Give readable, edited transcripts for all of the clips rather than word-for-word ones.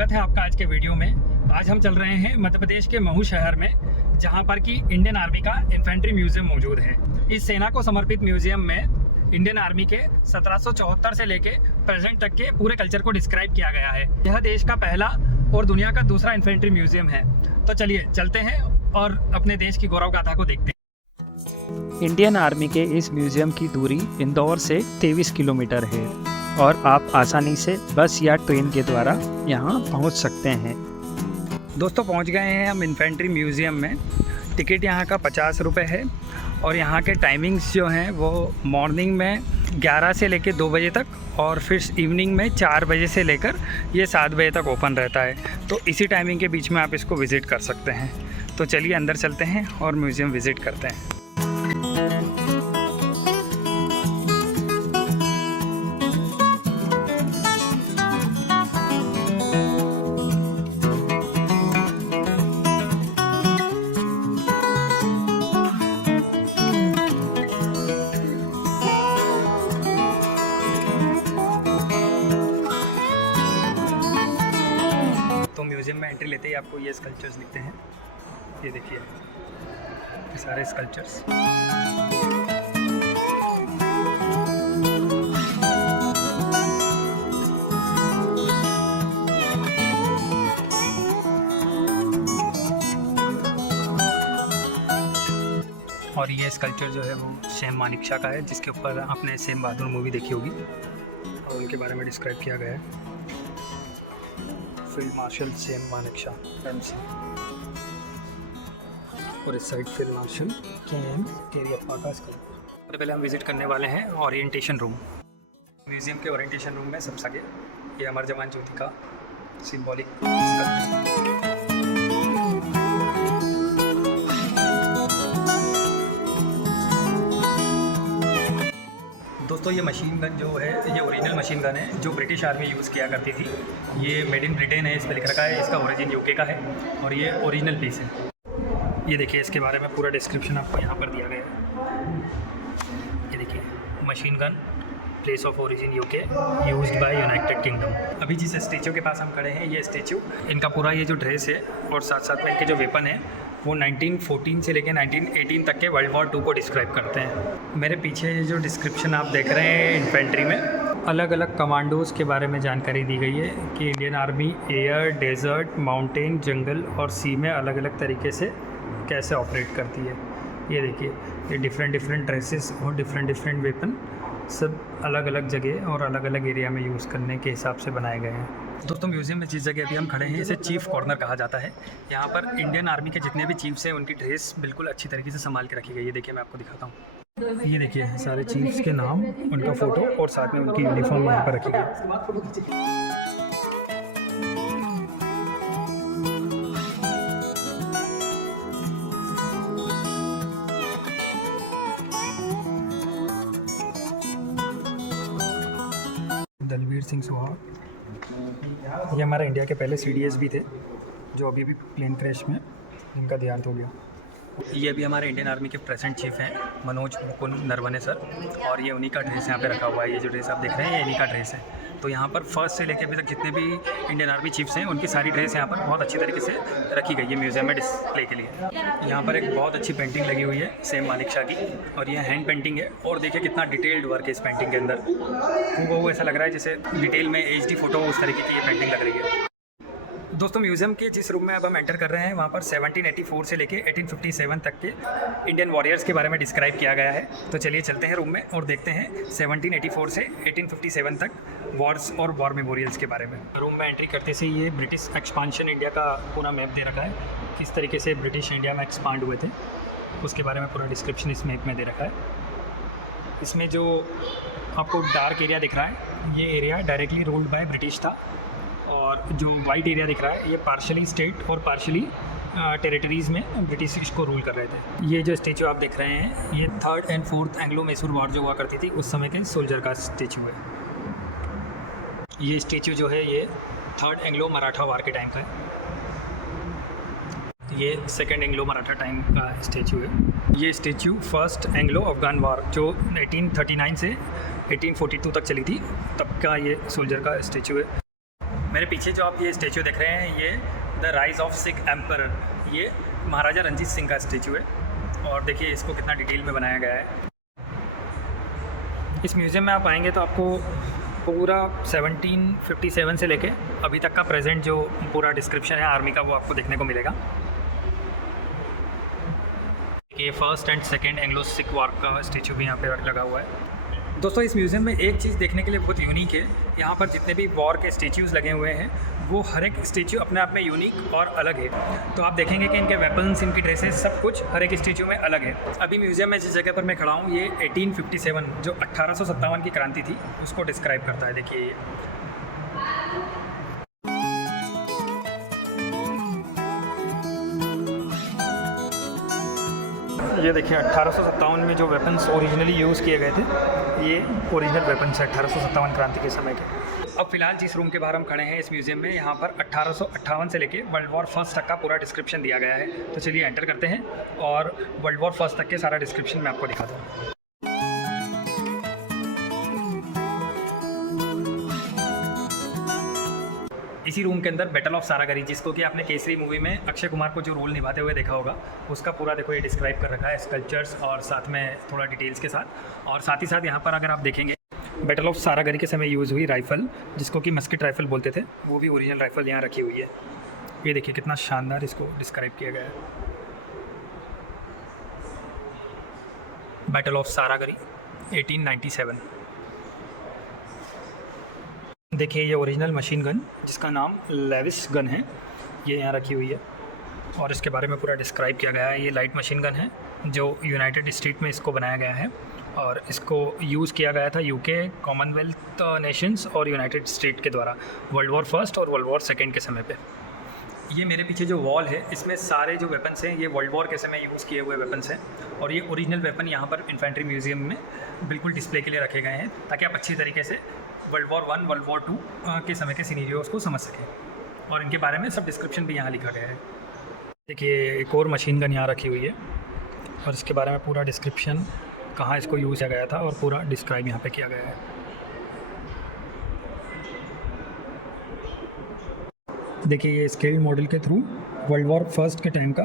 स्वागत है आपका आज के वीडियो में। आज हम चल रहे हैं मध्य प्रदेश के महू शहर में, जहां पर कि इंडियन आर्मी का इन्फेंट्री म्यूजियम मौजूद है। इस सेना को समर्पित म्यूजियम में इंडियन आर्मी के 1774 से लेके प्रेजेंट तक के पूरे कल्चर को डिस्क्राइब किया गया है। यह देश का पहला और दुनिया का दूसरा इन्फेंट्री म्यूजियम है। तो चलिए चलते हैं और अपने देश की गौरव गाथा को देखते हैं। इंडियन आर्मी के इस म्यूजियम की दूरी इंदौर से 23 किलोमीटर है और आप आसानी से बस या ट्रेन के द्वारा यहाँ पहुँच सकते हैं। दोस्तों पहुँच गए हैं हम इन्फेंट्री म्यूजियम में। टिकट यहाँ का 50 रुपये है और यहाँ के टाइमिंग्स जो हैं वो मॉर्निंग में 11 से लेकर 2 बजे तक और फिर इवनिंग में 4 बजे से लेकर ये 7 बजे तक ओपन रहता है। तो इसी टाइमिंग के बीच में आप इसको विज़िट कर सकते हैं। तो चलिए अंदर चलते हैं और म्यूज़ियम विज़िट करते हैं। म्यूज़ियम में एंट्री लेते ही आपको ये स्कल्पचर्स दिखते हैं। ये देखिए ये सारे स्कल्पचर्स। और ये स्कल्पचर जो है वो सैम मानेकशॉ का है, जिसके ऊपर आपने सैम बहादुर मूवी देखी होगी और उनके बारे में डिस्क्राइब किया गया है। फील्ड मार्शल सैम मानेकशॉ और इस साइड फील्ड मार्शल कैरियप्पा का स्कल्पचर। सबसे पहले हम विज़िट करने वाले हैं ओरिएंटेशन रूम। म्यूज़ियम के ओरिएंटेशन रूम में सबसे आगे ये अमर जवान ज्योति का सिंबॉलिक स्कल्पचर। दोस्तों ये मशीन गन जो है ये ओरिजिनल मशीन गन है जो ब्रिटिश आर्मी यूज़ किया करती थी। ये मेड इन ब्रिटेन है, इस पर लिख रखा है। इसका ओरिजिन यूके का है और ये ओरिजिनल पीस है। ये देखिए इसके बारे में पूरा डिस्क्रिप्शन आपको यहाँ पर दिया गया है। ये देखिए machine gun place of origin UK used by United kingdom. अभी जिस स्टैचू के पास हम खड़े हैं ये स्टैचू, इनका पूरा ये जो ड्रेस है और साथ साथ में इनके जो वेपन है वो 1914 से लेकर 1918 तक के वर्ल्ड वॉर 2 को डिस्क्राइब करते हैं। मेरे पीछे ये जो डिस्क्रिप्शन आप देख रहे हैं इन्फेंट्री में अलग अलग कमांडोज़ के बारे में जानकारी दी गई है कि Indian army air, desert, mountain, jungle और सी में अलग अलग तरीके से कैसे ऑपरेट करती है। ये देखिए ये डिफरेंट ड्रेसेस और डिफरेंट वेपन सब अलग अलग जगह और अलग अलग एरिया में यूज़ करने के हिसाब से बनाए गए हैं। दोस्तों म्यूज़ियम में जिस जगह अभी हम खड़े हैं इसे चीफ़ कॉर्नर कहा जाता है। यहाँ पर इंडियन आर्मी के जितने भी चीफ्स हैं उनकी ड्रेस बिल्कुल अच्छी तरीके से संभाल के रखी गई है। देखिए मैं आपको दिखाता हूँ। ये देखिए सारे चीफ्स के नाम, उनका फ़ोटो और साथ में उनकी यूनिफॉर्म यहाँ पर रखी गई। दलवीर सिंह सुहाग ये हमारा इंडिया के पहले CDS भी थे जो अभी भी प्लेन क्रैश में इनका देहांत हो गया। ये अभी हमारे इंडियन आर्मी के प्रेजेंट चीफ हैं मनोज मुकुंद नरवणे सर, और ये उन्हीं का ड्रेस यहाँ पे रखा हुआ है। ये जो ड्रेस आप देख रहे हैं ये इन्हीं का ड्रेस है। तो यहाँ पर फर्स्ट से लेकर अभी तक जितने भी इंडियन आर्मी चीफ्स हैं उनकी सारी ड्रेस यहाँ पर बहुत अच्छी तरीके से रखी गई है म्यूज़ियम में डिस्प्ले के लिए। यहाँ पर एक बहुत अच्छी पेंटिंग लगी हुई है सैम मानेकशॉ की, और ये हैंड पेंटिंग है। और देखिए कितना डिटेल्ड वर्क है इस पेंटिंग के अंदर। वो ऐसा लग रहा है जैसे डिटेल में HD फोटो उस तरीके की ये पेंटिंग लग रही है। दोस्तों म्यूज़ियम के जिस रूम में अब हम एंटर कर रहे हैं वहाँ पर 1784 से लेके 1857 तक के इंडियन वॉरियर्स के बारे में डिस्क्राइब किया गया है। तो चलिए चलते हैं रूम में और देखते हैं 1784 से 1857 तक वॉर्स और वॉर मेमोरियल्स के बारे में। रूम में एंट्री करते से ये ब्रिटिश एक्सपांशन इंडिया का पूरा मैप दे रखा है, किस तरीके से ब्रिटिश इंडिया में एक्सपांड हुए थे उसके बारे में पूरा डिस्क्रिप्शन इस मैप में दे रखा है। इसमें जो आपको डार्क एरिया दिख रहा है ये area directly ruled by British था, और जो वाइट एरिया दिख रहा है ये पार्शली स्टेट और पार्शली टेरिटरीज़ में ब्रिटिश इसको रूल कर रहे थे। ये जो स्टेचू आप देख रहे हैं ये 3rd and 4th Anglo Mysore war जो हुआ करती थी उस समय के सोल्जर का स्टेचू है। ये स्टेचू जो है ये 3rd एंग्लो मराठा वॉर के टाइम का है। ये 2nd एंग्लो मराठा टाइम का स्टेचू है। ये statue 1st Anglo Afghan war जो 1839 से 1842 तक चली थी तब का ये सोल्जर का स्टेचू है। मेरे पीछे जो आप ये स्टेचू देख रहे हैं, ये the rise of Sikh emperor, ये महाराजा रंजीत सिंह का स्टेचू है। और देखिए इसको कितना डिटेल में बनाया गया है। इस म्यूज़ियम में आप आएंगे तो आपको पूरा 1757 से लेके अभी तक का प्रेजेंट जो पूरा डिस्क्रिप्शन है आर्मी का, वो आपको देखने को मिलेगा। ये first and second Anglo Sikh war का स्टेचू भी यहाँ पे लगा हुआ है। दोस्तों इस म्यूज़ियम में एक चीज़ देखने के लिए बहुत यूनिक है। यहाँ पर जितने भी वॉर के स्टेच्यूज़ लगे हुए हैं, वो हर एक स्टेचू अपने आप में यूनिक और अलग है। तो आप देखेंगे कि इनके वेपन्स, इनकी ड्रेसेस, सब कुछ हर एक स्टेचू में अलग है। अभी म्यूज़ियम में जिस जगह पर मैं खड़ा हूँ, ये 1857 जो 1857 की क्रांति थी, उसको डिस्क्राइब करता है। देखिए ये देखिए 1857 में जो वेपन्स ओरिजिनली यूज़ किए गए थे, ये ओरिजिनल वेपन्स है 1857 क्रांति के समय के। अब फिलहाल जिस रूम के बाहर हम खड़े हैं इस म्यूज़ियम में, यहाँ पर 1858 से लेके वर्ल्ड वॉर फर्स्ट तक का पूरा डिस्क्रिप्शन दिया गया है। तो चलिए एंटर करते हैं और वर्ल्ड वॉर फर्स्ट तक के सारा डिस्क्रिप्शन मैं आपको दिखाता हूँ। इसी रूम के अंदर बैटल ऑफ सारागरी, जिसको कि आपने केसरी मूवी में अक्षय कुमार को जो रोल निभाते हुए देखा होगा, उसका पूरा देखो ये डिस्क्राइब कर रखा है स्कल्पचर्स और साथ में थोड़ा डिटेल्स के साथ। और साथ ही साथ यहाँ पर अगर आप देखेंगे बैटल ऑफ सारागरी के समय यूज़ हुई राइफ़ल, जिसको कि मस्किट राइफ़ल बोलते थे, वो भी ओरिजिनल राइफ़ल यहाँ रखी हुई है। ये देखिए कितना शानदार इसको डिस्क्राइब किया गया है। Battle of Saragarhi 1897। देखिए ये ओरिजिनल मशीन गन, जिसका नाम लेविस गन है, ये यहाँ रखी हुई है और इसके बारे में पूरा डिस्क्राइब किया गया है। ये लाइट मशीन गन है जो यूनाइटेड स्टेट में इसको बनाया गया है और इसको यूज़ किया गया था यूके, कॉमनवेल्थ नेशंस और यूनाइटेड स्टेट के द्वारा वर्ल्ड वॉर फर्स्ट और वर्ल्ड वॉर सेकेंड के समय पे। ये मेरे पीछे जो वॉल है, इसमें सारे जो वेपन्स हैं ये वर्ल्ड वॉर के समय यूज़ किए हुए वेपन्स हैं और ये ओरिजिनल वेपन यहाँ पर इन्फेंट्री म्यूज़ियम में बिल्कुल डिस्प्ले के लिए रखे गए हैं, ताकि आप अच्छी तरीके से वर्ल्ड वॉर 1, वर्ल्ड वॉर 2 के समय के सिनेरियोस को समझ सकें। और इनके बारे में सब डिस्क्रिप्शन भी यहाँ लिखा गया है। देखिए एक और मशीन गन यहाँ रखी हुई है और इसके बारे में पूरा डिस्क्रिप्शन, कहाँ इसको यूज़ किया गया था और पूरा डिस्क्राइब यहाँ पे किया गया है। देखिए ये स्केल मॉडल के थ्रू वर्ल्ड वॉर फर्स्ट के टाइम का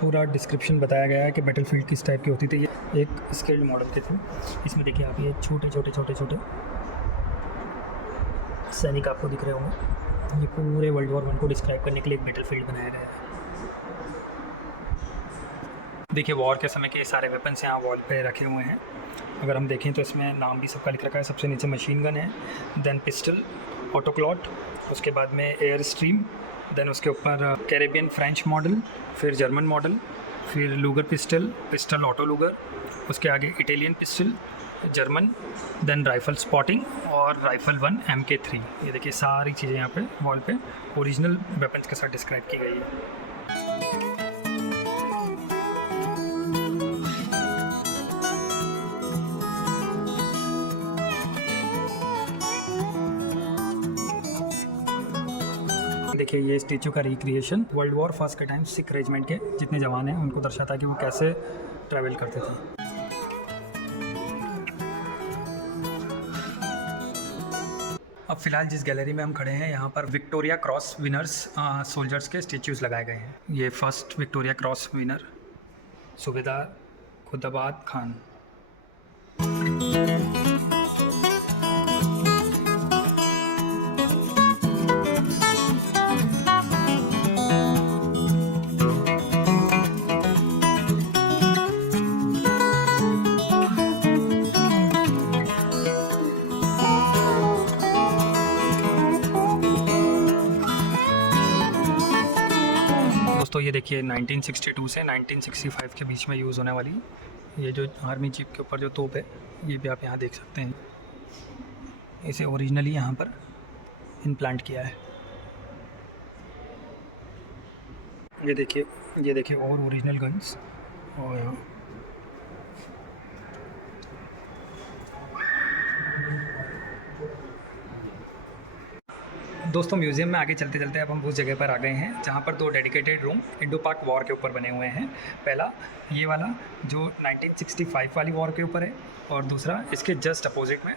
पूरा डिस्क्रिप्शन बताया गया है कि बैटलफील्ड किस टाइप की होती थी। ये एक स्केल मॉडल के थ्रू, इसमें देखिए आप ये छोटे छोटे सैनिक आपको दिख रहे होंगे। ये पूरे वर्ल्ड वॉर 1 को डिस्क्राइब करने के लिए एक बैटलफील्ड बनाया गया है। देखिए वॉर के समय के सारे वेपन्स यहाँ वॉल पे रखे हुए हैं। अगर हम देखें तो इसमें नाम भी सबका लिख रखा है। सबसे नीचे मशीन गन है, देन पिस्टल, ऑटोक्लॉट, उसके बाद में एयर स्ट्रीम, देन उसके ऊपर कैरेबियन फ्रेंच मॉडल, फिर जर्मन मॉडल, फिर लूगर पिस्टल ऑटो लूगर, उसके आगे Italian pistol, German, then rifle spotting और राइफ़ल 1 MK3। ये देखिए सारी चीज़ें यहाँ पे वॉल पे ओरिजिनल वेपन्स के साथ डिस्क्राइब की गई है। देखिए ये स्टेचू का रिक्रिएशन वर्ल्ड वॉर फर्स्ट के टाइम सिख रेजिमेंट के जितने जवान हैं उनको दर्शाता है कि वो कैसे ट्रैवल करते थे। अब फ़िलहाल जिस गैलरी में हम खड़े हैं, यहाँ पर विक्टोरिया क्रॉस विनर्स सोल्जर्स के स्टेच्यूज़ लगाए गए हैं। ये फर्स्ट विक्टोरिया क्रॉस विनर सूबेदार खुदाबाद खान। तो ये देखिए 1962 से 1965 के बीच में यूज़ होने वाली ये जो आर्मी जीप के ऊपर जो तोप है, ये भी आप यहाँ देख सकते हैं। इसे ओरिजिनली यहाँ पर इम्प्लांट किया है। ये देखिए और ओरिजिनल गन्स। और दोस्तों म्यूज़ियम में आगे चलते चलते अब हम उस जगह पर आ गए हैं जहाँ पर 2 डेडिकेटेड रूम इंडो पाक वॉर के ऊपर बने हुए हैं। पहला ये वाला जो 1965 वाली वॉर के ऊपर है और दूसरा इसके जस्ट अपोजिट में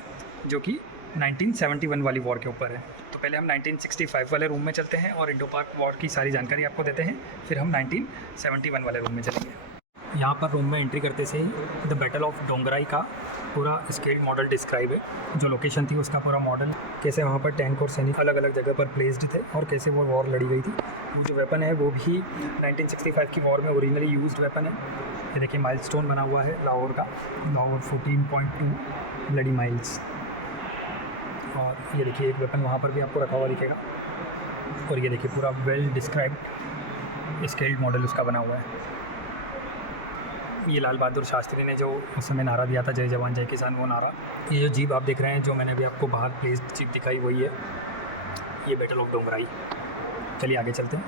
जो कि 1971 वाली वॉर के ऊपर है। तो पहले हम 1965 वाले रूम में चलते हैं और इंडो पाक वॉर की सारी जानकारी आपको देते हैं, फिर हम 1971 वाले रूम में चलेंगे। यहाँ पर रूम में एंट्री करते से ही द बैटल ऑफ डोंगराई का पूरा स्केल्ड मॉडल डिस्क्राइब है। जो लोकेशन थी उसका पूरा मॉडल, कैसे वहाँ पर टैंक और सैनिक अलग अलग जगह पर प्लेस्ड थे और कैसे वो वॉर लड़ी गई थी। वो जो वेपन है वो भी 1965 की वॉर में ओरिजिनली यूज्ड वेपन है। ये देखिए माइलस्टोन बना हुआ है लाहौर का, लाहौर 14.2 ब्लडी माइल्स। और ये देखिए एक वेपन वहाँ पर भी आपको रखा हुआ दिखेगा। और ये देखिए पूरा वेल डिस्क्राइब्ड स्केल्ड मॉडल उसका बना हुआ है। ये लाल बहादुर शास्त्री ने जो उस समय नारा दिया था, जय जवान जय किसान, वो नारा। ये जो जीप आप देख रहे हैं, जो मैंने अभी आपको बाहर प्लेस्ड जीप दिखाई, वही है ये बैटल ऑफ डोंगराई। चलिए आगे चलते हैं।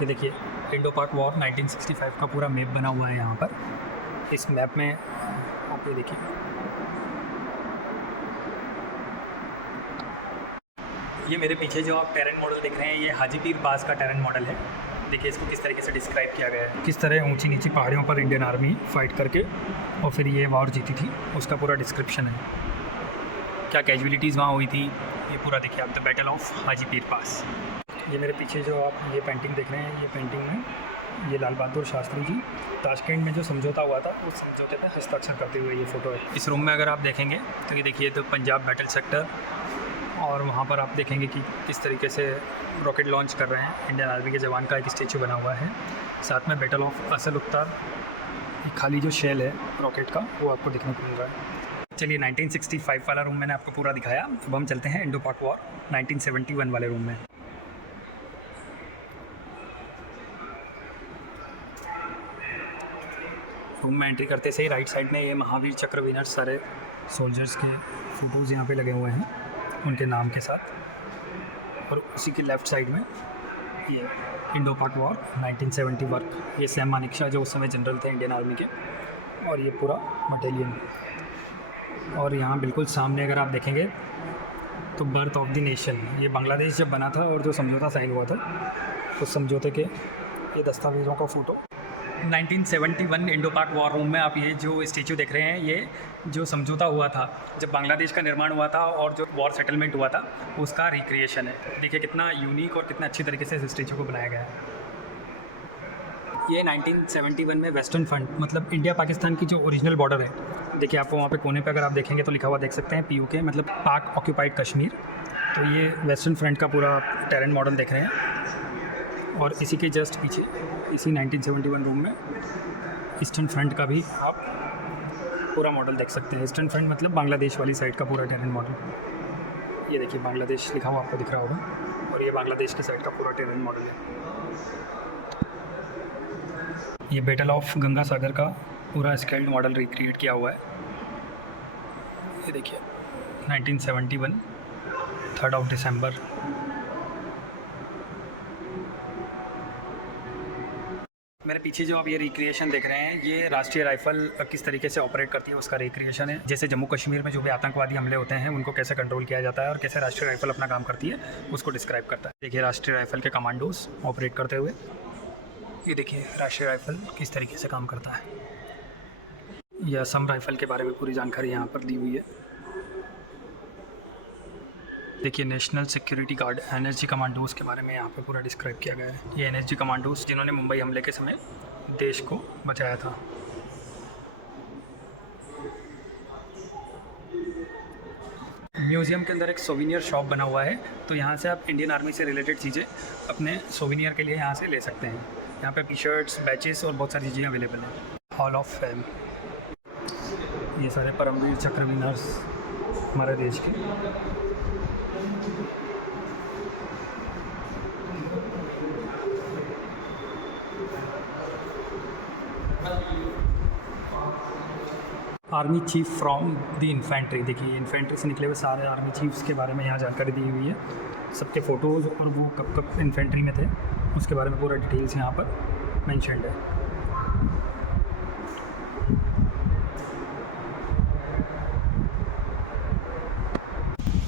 ये देखिए इंडो पाक वॉर 1965 का पूरा मैप बना हुआ है यहाँ पर। इस मैप में आप ये देखिए, ये मेरे पीछे जो आप टेरेन मॉडल देख रहे हैं, ये हाजीपीर पास का टेरेन मॉडल है। देखिए इसको किस तरीके से डिस्क्राइब किया गया है, किस तरह ऊंची नीची पहाड़ियों पर इंडियन आर्मी फाइट करके और फिर ये वॉर जीती थी, उसका पूरा डिस्क्रिप्शन है। क्या कैजुअलिटीज़ वहाँ हुई थी, ये पूरा देखिए आप, द बैटल ऑफ हाजीपीर पास। ये मेरे पीछे जो आप ये पेंटिंग देख रहे हैं, ये पेंटिंग में ये लाल बहादुर शास्त्री जी ताशकंद में जो समझौता हुआ था, उस समझौते पे हस्ताक्षर करते हुए ये फ़ोटो है। इस रूम में अगर आप देखेंगे तो ये देखिए तो पंजाब बैटल सेक्टर, और वहाँ पर आप देखेंगे कि किस तरीके से रॉकेट लॉन्च कर रहे हैं इंडियन आर्मी के जवान का एक स्टैचू बना हुआ है। साथ में बैटल ऑफ असल उख्तार, खाली जो शेल है रॉकेट का, वो आपको देखने को मिल रहा है। चलिए 1965 वाला रूम मैंने आपको पूरा दिखाया। अब हम चलते हैं इंडो पाक वॉर 1971 वाले रूम में। रूम में एंट्री करते से ही राइट साइड में ये महावीर चक्र विनर्स सारे सोल्जर्स के फ़ोटोज़ यहाँ पे लगे हुए हैं उनके नाम के साथ। और उसी की लेफ़्ट साइड में ये इंडो पाक वॉर 1971, ये सैम मानेकशॉ जो उस समय जनरल थे इंडियन आर्मी के, और ये पूरा बटालियन। और यहाँ बिल्कुल सामने अगर आप देखेंगे तो बर्थ ऑफ द नेशन, ये बांग्लादेश जब बना था और जो समझौता साइन हुआ था, उस समझौते के ये दस्तावेज़ों का फ़ोटो। 1971 इंडो पाक वॉर रूम में आप ये जो स्टैचू देख रहे हैं, ये जो समझौता हुआ था जब बांग्लादेश का निर्माण हुआ था और जो वॉर सेटलमेंट हुआ था, उसका रिक्रिएशन है। देखिए कितना यूनिक और कितना अच्छी तरीके से इस स्टैचू को बनाया गया है। ये 1971 में वेस्टर्न फ्रंट, मतलब इंडिया पाकिस्तान की जो ओरिजिनल बॉर्डर है, देखिए आपको वहाँ पे कोने पे अगर आप देखेंगे तो लिखा हुआ देख सकते हैं POK, मतलब पाक ऑक्यूपाइड कश्मीर। तो ये वेस्टर्न फ्रंट का पूरा टेरेन मॉडल देख रहे हैं। और इसी के जस्ट पीछे, इसी 1971 रूम में ईस्टर्न फ्रंट का भी आप पूरा मॉडल देख सकते हैं। ईस्टर्न फ्रंट मतलब बांग्लादेश वाली साइड का पूरा टेरेन मॉडल। ये देखिए बांग्लादेश लिखा हुआ आपको दिख रहा होगा, और ये बांग्लादेश की साइड का पूरा टेरेन मॉडल है। ये बैटल ऑफ गंगा सागर का पूरा स्केल्ड मॉडल रिक्रिएट किया हुआ है। ये देखिए 1971 3 दिसंबर। मेरे पीछे जो आप ये रिक्रिएशन देख रहे हैं, ये राष्ट्रीय राइफल किस तरीके से ऑपरेट करती है उसका रिक्रिएशन है। जैसे जम्मू कश्मीर में जो भी आतंकवादी हमले होते हैं उनको कैसे कंट्रोल किया जाता है और कैसे राष्ट्रीय राइफल अपना काम करती है, उसको डिस्क्राइब करता है। देखिए राष्ट्रीय राइफल के कमांडोज ऑपरेट करते हुए, ये देखिए राष्ट्रीय राइफल किस तरीके से काम करता है। ये असम राइफल के बारे में पूरी जानकारी यहाँ पर दी हुई है। देखिए national security guard NSG commandos के बारे में यहाँ पे पूरा डिस्क्राइब किया गया है। ये NSG कमांडोज़ जिन्होंने मुंबई हमले के समय देश को बचाया था। म्यूज़ियम के अंदर एक सोविनियर शॉप बना हुआ है, तो यहाँ से आप इंडियन आर्मी से रिलेटेड चीज़ें अपने सोविनियर के लिए यहाँ से ले सकते हैं। यहाँ पे टी-शर्ट्स, बैचेस और बहुत सारी चीज़ें अवेलेबल हैं। हॉल ऑफ फेम, ये सारे परमवीर चक्र विनर्स हमारे देश के। Army chief from the infantry, देखिए इन्फेंट्री से निकले हुए सारे आर्मी चीफ्स के बारे में यहाँ जानकारी दी हुई है। सबके फ़ोटोज़ और वो कब कब इन्फेंट्री में थे उसके बारे में पूरा डिटेल्स यहाँ पर मेंशन्ड है।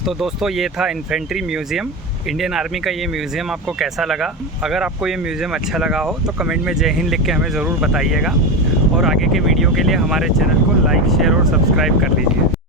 तो दोस्तों ये था इन्फेंट्री म्यूज़ियम, इंडियन आर्मी का ये म्यूज़ियम आपको कैसा लगा? अगर आपको ये म्यूज़ियम अच्छा लगा हो तो कमेंट में जय हिंद लिख के हमें ज़रूर बताइएगा, और आगे के वीडियो के लिए हमारे चैनल को लाइक, शेयर और सब्सक्राइब कर लीजिए।